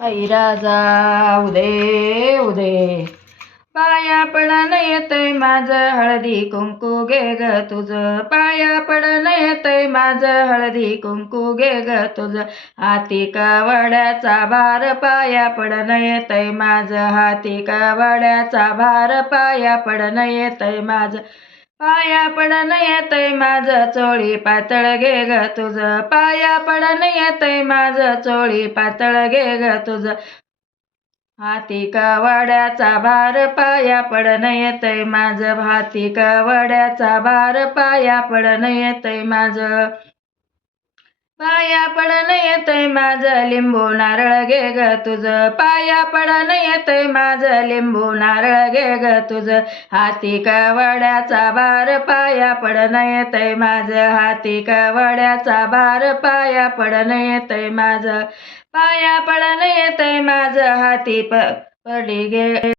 आई राजा उदे उदे पाया पडन येतय माझं हळदी कुंकू घे ग तुझं पाया पडन येतय माझं हळदी कुंकू घे ग तुझं हाती कावड्याचा भार पाया पडन येतय माझं हाती कावड्याचा भार पाया पडन येतय माझं पाया पडन येतय माझं चोळी पातळ घे ग तुझं पाया पडन येतय माझं चोळी पातळ घे ग तुझं हाती कावड्याचा भार पाया पडन येतय माझं हाती कावड्याचा भार पाया पडन येतय माझं पाया पडन येतय माझं लिंबू नारळ घे ग तुझं पाया पडन येतय माझं लिंबू नारळ घे ग तुझं हाती कावड्याचा भार पाया पडन येतय माझं हाती कावड्याचा भार पाया पडन येतय माझं पाया पडन येतय माझं हाती पडी घे